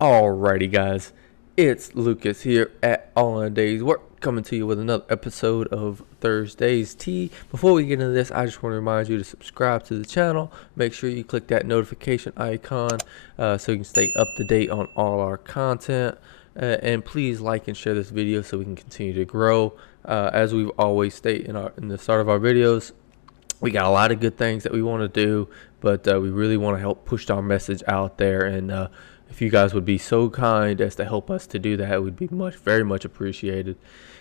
Alrighty, guys, it's Lucas here at All in a Day's Work, coming to you with another episode of Thursday's Tea. Before we get into this, I just want to remind you to subscribe to the channel. Make sure you click that notification icon so you can stay up to date on all our content. And please like and share this video so we can continue to grow. As we've always stated in the start of our videos, we got a lot of good things that we want to do, but we really want to help push our message out there. And if you guys would be so kind as to help us to do that, it would be very much appreciated.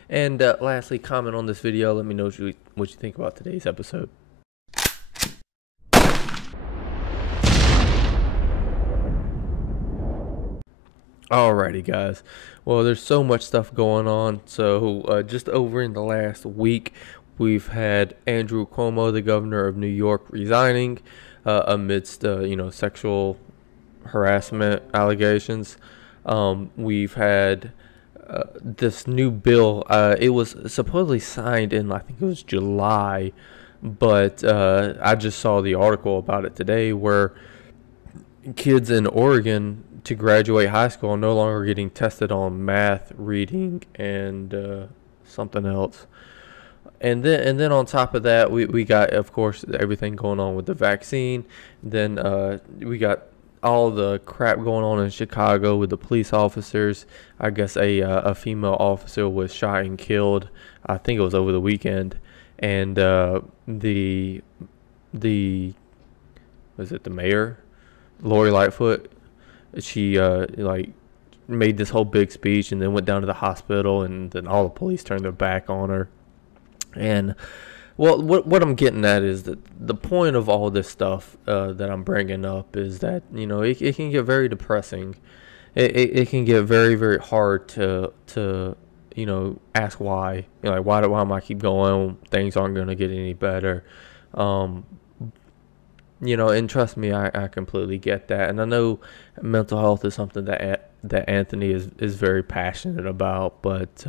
And lastly, comment on this video. Let me know what you think about today's episode. Alrighty, guys. Well, there's so much stuff going on. So just over in the last week, we've had Andrew Cuomo, the governor of New York, resigning amidst sexual harassment allegations. We've had this new bill. It was supposedly signed in, I think it was July, but I just saw the article about it today where kids in Oregon to graduate high school are no longer getting tested on math, reading, and something else. And then on top of that, we got, of course, everything going on with the vaccine. Then we got all the crap going on in Chicago with the police officers. I guess a female officer was shot and killed. I think it was over the weekend. And the was it the mayor, Lori Lightfoot? She made this whole big speech and then went down to the hospital, and then all the police turned their back on her. And well, what I'm getting at is that the point of all this stuff that I'm bringing up is that it can get very depressing. It can get very, very hard to ask why. Why am I keep going? Things aren't going to get any better. And trust me, I completely get that. And I know mental health is something that Anthony is very passionate about, but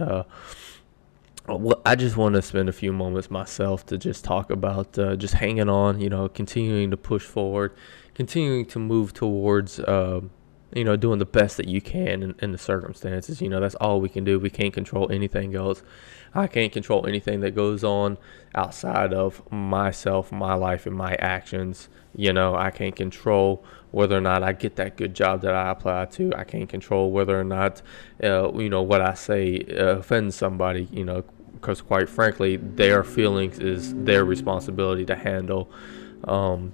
I just want to spend a few moments myself to just talk about just hanging on, continuing to push forward, continuing to move towards, doing the best that you can in the circumstances. That's all we can do. We can't control anything else. I can't control anything that goes on outside of myself, my life, and my actions. I can't control whether or not I get that good job that I apply to. I can't control whether or not, what I say offends somebody, because quite frankly, their feelings is their responsibility to handle. I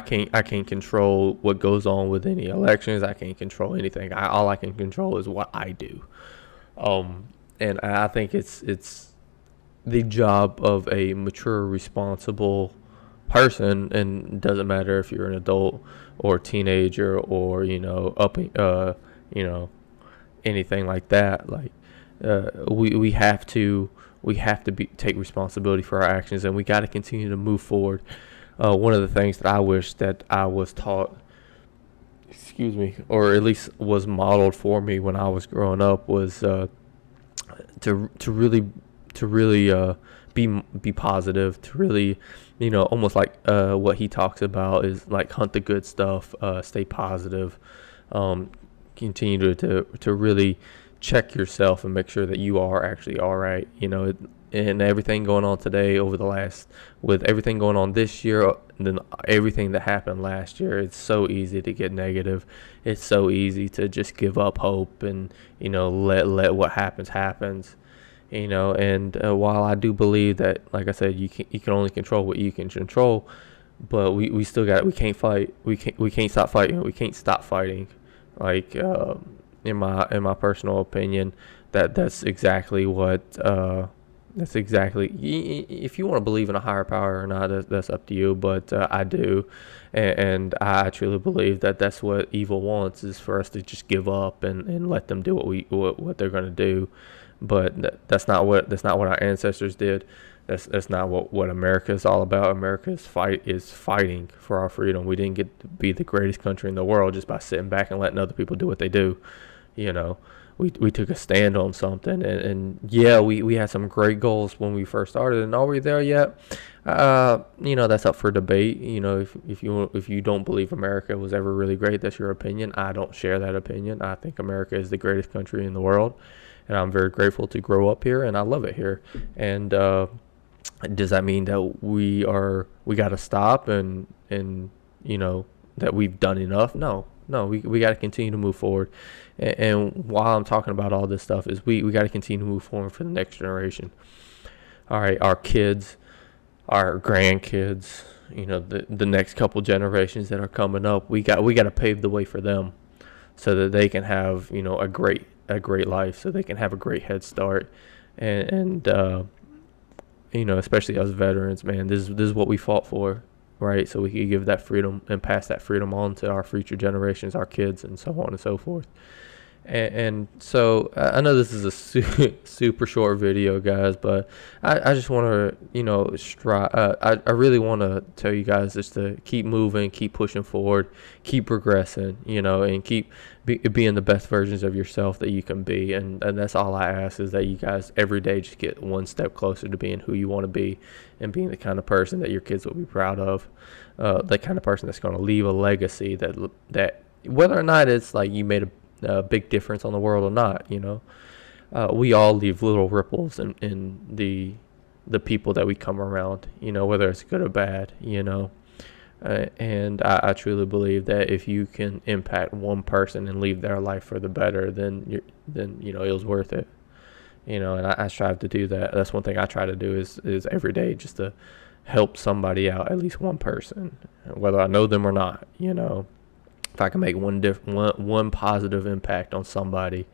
can't control what goes on with any elections. I can't control anything. All I can control is what I do. And I think it's the job of a mature, responsible person, and it doesn't matter if you're an adult or a teenager or anything like that. We have to take responsibility for our actions, and we got to continue to move forward. One of the things that I wish that I was taught, or at least was modeled for me when I was growing up, was to really be positive, to really almost like what he talks about is like hunt the good stuff, stay positive, continue to really check yourself and make sure that you are actually all right. And everything going on today with everything going on this year, and then everything that happened last year, it's so easy to get negative. It's so easy to just give up hope and let what happens. And while I do believe that, like I said, you can only control what you can control, but we can't fight. We can't stop fighting. We can't stop fighting. In my personal opinion, that's exactly what if you want to believe in a higher power or not, that's up to you, but I do. And I truly believe that that's what evil wants, is for us to just give up and let them do what they're going to do. But that's not what our ancestors did. That's not what America is all about. America is fighting for our freedom. We didn't get to be the greatest country in the world just by sitting back and letting other people do what they do. We took a stand on something, and yeah, we had some great goals when we first started. And are we there yet? That's up for debate. If you don't believe America was ever really great, that's your opinion. I don't share that opinion. I think America is the greatest country in the world, and I'm very grateful to grow up here, and I love it here. And does that mean that we got to stop and that we've done enough? No, no, we got to continue to move forward. And while I'm talking about all this stuff, is we got to continue to move forward for the next generation. All right, our kids, our grandkids, the next couple generations that are coming up, we got to pave the way for them so that they can have a great life, so they can have a great head start. And especially us veterans, man, this is what we fought for, right? So we could give that freedom and pass that freedom on to our future generations, our kids, and so on and so forth. And so I know this is a super short video, guys, but I just want to, I really want to tell you guys just to keep moving, keep pushing forward, keep progressing, and keep being the best versions of yourself that you can be. And that's all I ask, is that you guys every day just get one step closer to being who you want to be and being the kind of person that your kids will be proud of, the kind of person that's going to leave a legacy that whether or not it's like you made a big difference on the world or not, we all leave little ripples in the people that we come around, whether it's good or bad, and I truly believe that if you can impact one person and leave their life for the better, then it was worth it, and I strive to do that. That's one thing I try to do is every day just to help somebody out, at least one person, whether I know them or not, if I can make one positive impact on somebody,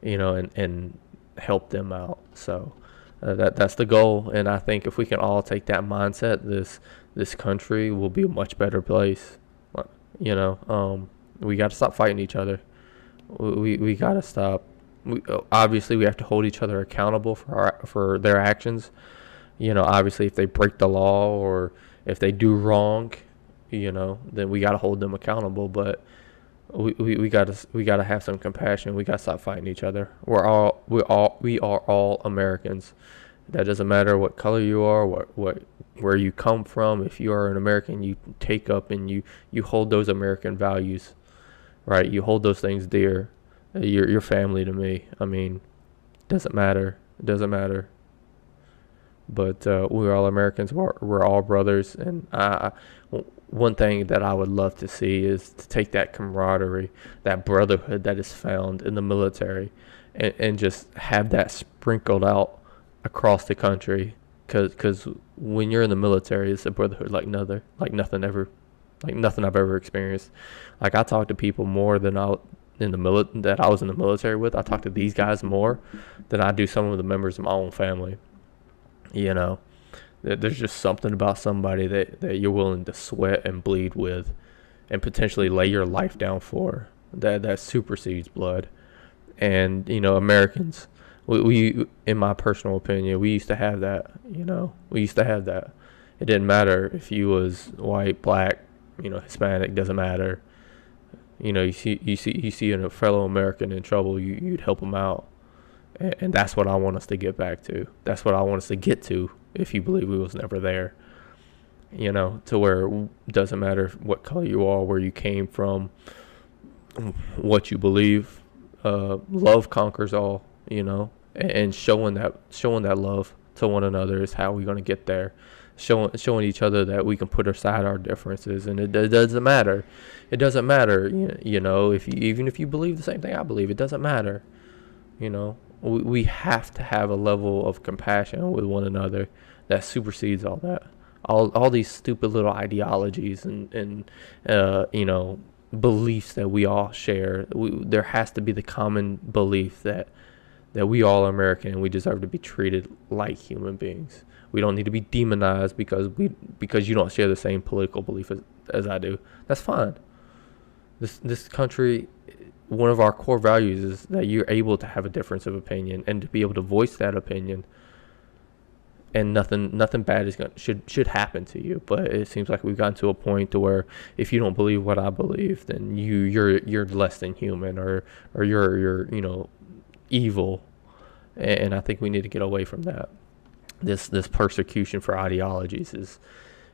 and help them out. So that's the goal. And I think if we can all take that mindset, this country will be a much better place. We got to stop fighting each other. We got to stop. Obviously we have to hold each other accountable for their actions. Obviously if they break the law or if they do wrong, then we got to hold them accountable. But we got to have some compassion. We got to stop fighting each other. We are all Americans. That doesn't matter what color you are, where you come from. If you are an American, you take up and you hold those American values, right? You hold those things dear. You're family to me. I mean, doesn't matter. It doesn't matter. But we're all Americans. We're all brothers. And one thing that I would love to see is to take that camaraderie, that brotherhood that is found in the military, and just have that sprinkled out across the country. Because when you're in the military, it's a brotherhood like nothing I've ever experienced. Like I talk to people more than that I was in the military with. I talk to these guys more than I do some of the members of my own family. There's just something about somebody that you're willing to sweat and bleed with and potentially lay your life down for, that supersedes blood. And Americans, we in my personal opinion, we used to have that. It didn't matter if you was white, black, Hispanic, doesn't matter. You see a fellow American in trouble, you'd help them out. And that's what I want us to get back to. That's what I want us to get to, if you believe we was never there. To where it doesn't matter what color you are, where you came from, what you believe. Love conquers all, and showing that love to one another is how we're going to get there. Showing each other that we can put aside our differences, and it doesn't matter. It doesn't matter, even if you believe the same thing I believe, it doesn't matter. We have to have a level of compassion with one another that supersedes all that. All these stupid little ideologies and beliefs that we all share. There has to be the common belief that we all are American and we deserve to be treated like human beings. We don't need to be demonized because you don't share the same political belief as I do. That's fine. This country, one of our core values is that you're able to have a difference of opinion and to be able to voice that opinion, and nothing bad should happen to you. But it seems like we've gotten to a point to where if you don't believe what I believe, then you're less than human, or you're evil, and I think we need to get away from that. this persecution for ideologies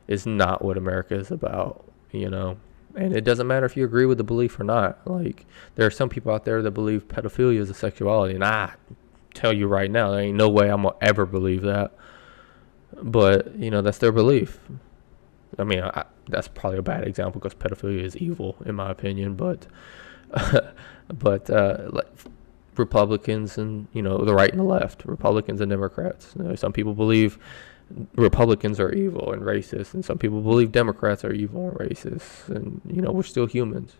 is not what America is about, you know. And it doesn't matter if you agree with the belief or not. Like, there are some people out there that believe pedophilia is a sexuality, and I tell you right now, there ain't no way I'm gonna ever believe that. But you know, that's their belief. I mean, that's probably a bad example because pedophilia is evil in my opinion. But like Republicans and, you know, the right and the left, Republicans and Democrats. You know, some people believe Republicans are evil and racist, and some people believe Democrats are evil and racist. And you know, we're still humans.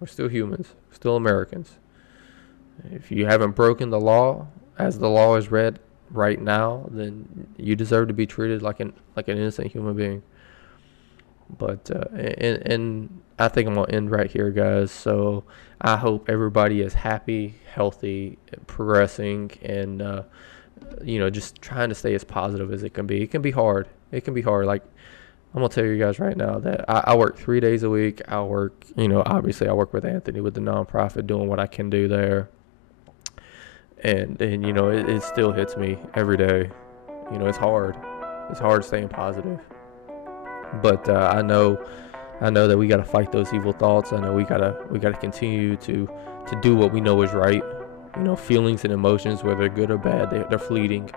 We're still humans. We're still Americans. If you haven't broken the law as the law is read right now, then you deserve to be treated like an innocent human being. But and I think I'm gonna end right here, guys. So I hope everybody is happy, healthy, progressing, and you know, just trying to stay as positive as it can be. It can be hard. It can be hard. Like, I'm gonna tell you guys right now that I work 3 days a week. I work, you know, obviously I work with Anthony with the nonprofit, doing what I can do there. And you know, it still hits me every day. You know, it's hard. It's hard staying positive. But I know that we gotta fight those evil thoughts. I know we gotta continue to do what we know is right. You know, feelings and emotions, whether good or bad, they're fleeting.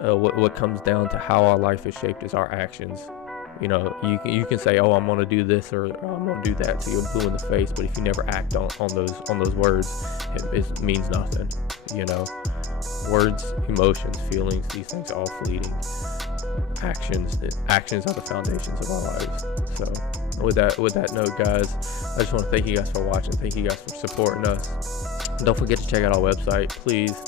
What comes down to how our life is shaped is our actions. You know, you can say, oh, I'm gonna do this or I'm gonna do that till you're blue in the face, but if you never act on those words, it means nothing. You know, words, emotions, feelings, these things are all fleeting. Actions are the foundations of our lives. So with that note, guys, I just want to thank you guys for watching. Thank you guys for supporting us. Don't forget to check out our website, please.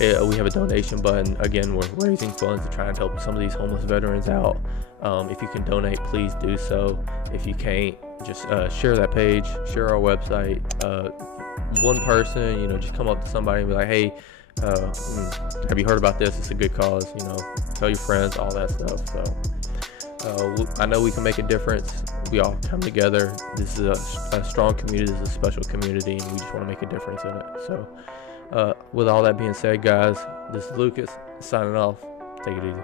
We have a donation button. Again, we're raising funds to try and help some of these homeless veterans out. If you can donate, please do so. If you can't, just share that page, share our website. One person, you know, just come up to somebody and be like, hey, have you heard about this? It's a good cause. You know, tell your friends, all that stuff. So I know we can make a difference. We all come together. This is a strong community. This is a special community, and we just want to make a difference in it. So with all that being said, guys, this is Lucas signing off. Take it easy.